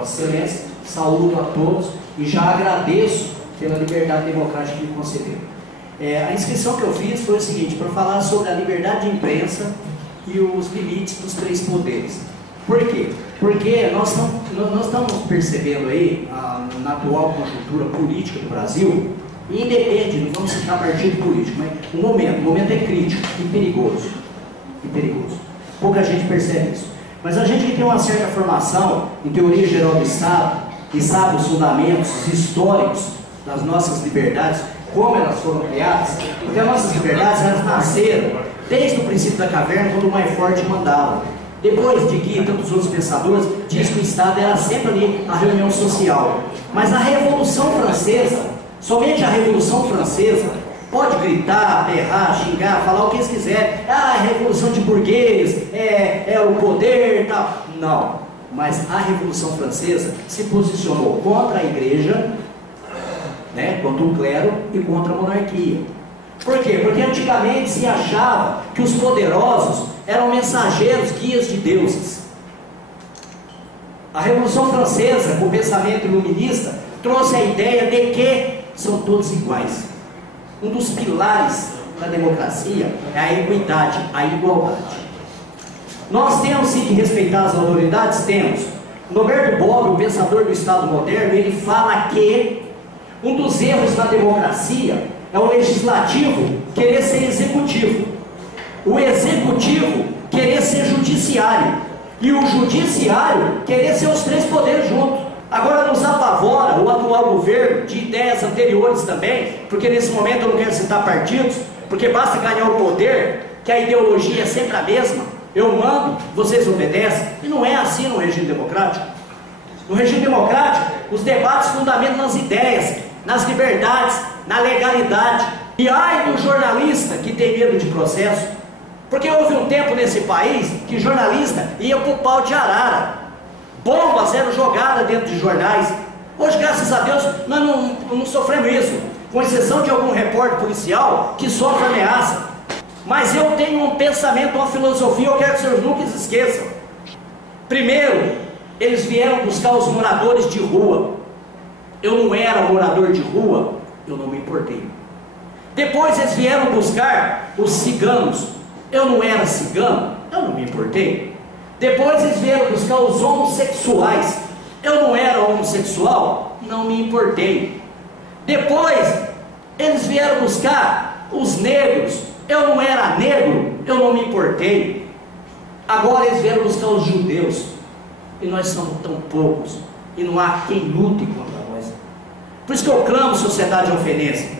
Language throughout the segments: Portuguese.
Vossa Excelência, saúdo a todos e já agradeço pela liberdade democrática que me concedeu. A inscrição que eu fiz foi o seguinte, para falar sobre a liberdade de imprensa e os limites dos três poderes. Por quê? Porque nós estamos percebendo aí, na atual conjuntura política do Brasil, e independe, não vamos citar partido político, mas o momento é crítico e perigoso. Pouca gente percebe isso. Mas a gente que tem uma certa formação em teoria geral do Estado e sabe os fundamentos históricos das nossas liberdades, como elas foram criadas, porque as nossas liberdades elas nasceram desde o princípio da caverna, quando o mais forte mandava. Depois de que tantos outros pensadores diz que o Estado era sempre ali a reunião social. Mas a Revolução Francesa, somente a Revolução Francesa, pode gritar, berrar, xingar, falar o que eles quiserem. Ah, é revolução de burguês, é o poder e tal. Não, mas a Revolução Francesa se posicionou contra a igreja, né, contra o clero e contra a monarquia. Por quê? Porque antigamente se achava que os poderosos eram mensageiros, guias de deuses. A Revolução Francesa, com o pensamento iluminista, trouxe a ideia de que são todos iguais. Um dos pilares da democracia é a equidade, a igualdade. Nós temos sim que respeitar as autoridades? Temos. Norberto Bobbio, o pensador do Estado moderno, ele fala que um dos erros da democracia é o legislativo querer ser executivo, o executivo querer ser judiciário e o judiciário querer ser os três poderes juntos. Agora nos apavora o atual governo de ideias anteriores também, porque nesse momento eu não quero citar partidos, porque basta ganhar o poder, que a ideologia é sempre a mesma, eu mando, vocês obedecem, e não é assim no regime democrático. No regime democrático, os debates fundamentam nas ideias, nas liberdades, na legalidade. E ai do jornalista que tem medo de processo, porque houve um tempo nesse país que jornalista ia para o pau de arara, bombas eram jogadas dentro de jornais. Hoje, graças a Deus, nós não sofremos isso, com exceção de algum repórter policial que sofre ameaça. Mas eu tenho um pensamento, uma filosofia, eu quero que os senhores nunca se esqueçam. Primeiro, eles vieram buscar os moradores de rua. Eu não era morador de rua, eu não me importei. Depois eles vieram buscar os ciganos. Eu não era cigano, eu não me importei. Depois eles vieram buscar os homossexuais. Eu não era homossexual, não me importei. Depois eles vieram buscar os negros. Eu não era negro, eu não me importei. Agora eles vieram buscar os judeus. E nós somos tão poucos. E não há quem lute contra nós. Por isso que eu clamo sociedade alfenense.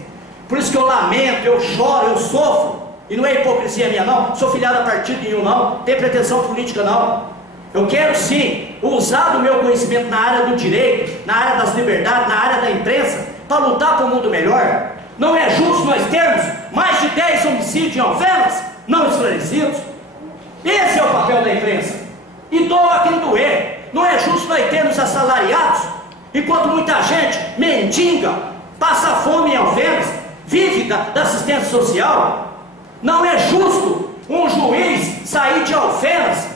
Por isso que eu lamento, eu choro, eu sofro. E não é hipocrisia minha não, sou filiado a partido nenhum não, tem pretensão política não. Eu quero sim usar do meu conhecimento na área do direito, na área das liberdades, na área da imprensa, para lutar por um mundo melhor. Não é justo nós termos mais de 10 homicídios em Alfenas não esclarecidos. Esse é o papel da imprensa. E doa quem doer. Não é justo nós termos assalariados, enquanto muita gente mendiga, passa fome em Alfenas, vive da assistência social. Não é justo um juiz sair de Alfenas,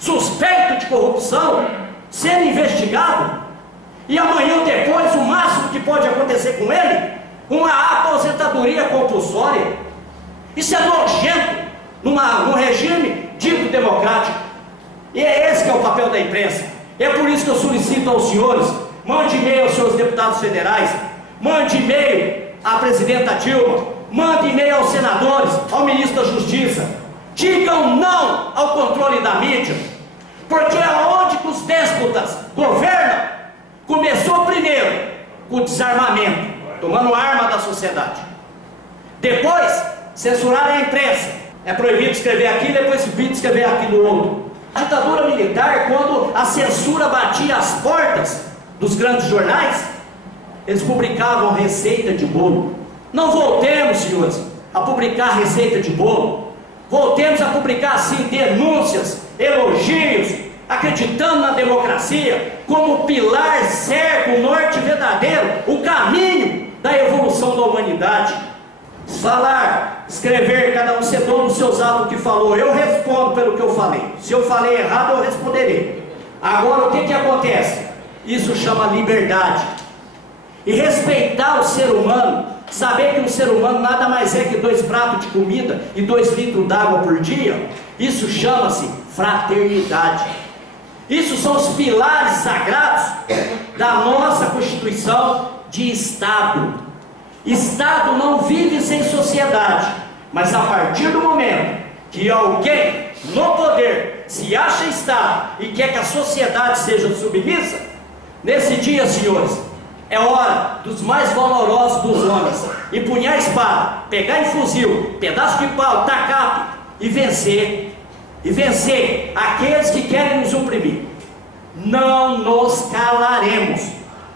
suspeito de corrupção, sendo investigado, e amanhã depois o máximo que pode acontecer com ele, uma aposentadoria compulsória. Isso é nojento num regime dito democrático. E é esse que é o papel da imprensa. É por isso que eu solicito aos senhores, mande e-mail aos seus deputados federais, mande e-mail à presidenta Dilma, mande e-mail aos senadores, ao ministro da Justiça, digam não ao controle da mídia, porque aonde que os déspotas governam, começou primeiro com o desarmamento, tomando arma da sociedade. Depois, censuraram a imprensa, é proibido escrever aquilo, depois proibido escrever aquilo outro. A ditadura militar, quando a censura batia as portas dos grandes jornais, eles publicavam receita de bolo. Não voltemos, senhores, a publicar receita de bolo. Voltemos a publicar, sim, denúncias, elogios, acreditando na democracia como o pilar certo, o norte verdadeiro, o caminho da evolução da humanidade. Falar, escrever, cada um ser dono dos seus atos que falou. Eu respondo pelo que eu falei. Se eu falei errado, eu responderei. Agora, o que acontece? Isso chama liberdade. E respeitar o ser humano, saber que um ser humano nada mais é que 2 pratos de comida e 2 litros d'água por dia, isso chama-se fraternidade. Isso são os pilares sagrados da nossa Constituição de Estado. Estado não vive sem sociedade, mas a partir do momento que alguém no poder se acha Estado e quer que a sociedade seja submissa, nesse dia, senhores, é hora dos mais valorosos dos homens empunhar a espada, pegar em fuzil, pedaço de pau, tacar e vencer aqueles que querem nos oprimir. Não nos calaremos,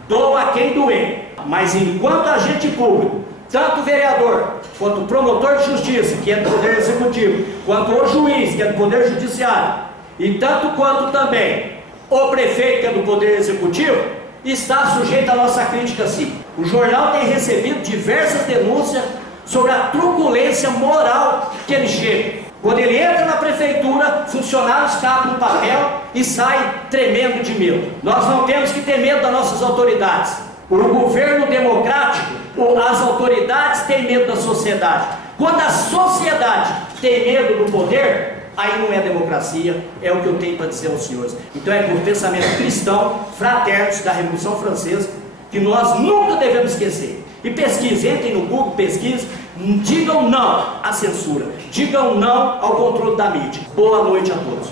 doa quem doer, mas enquanto agente público, tanto o vereador, quanto o promotor de justiça, que é do Poder Executivo, quanto o juiz, que é do Poder Judiciário, e tanto quanto também o prefeito, que é do Poder Executivo, está sujeito à nossa crítica sim. O jornal tem recebido diversas denúncias sobre a truculência moral que ele chega. Quando ele entra na prefeitura, funcionários capam um papel e saem tremendo de medo. Nós não temos que ter medo das nossas autoridades. O governo democrático, as autoridades têm medo da sociedade. Quando a sociedade tem medo do poder, aí não é democracia, é o que eu tenho para dizer aos senhores. Então é com o pensamento cristão, fraternos da Revolução Francesa, que nós nunca devemos esquecer. E pesquisem, entrem no Google, pesquisem, digam não à censura, digam não ao controle da mídia. Boa noite a todos.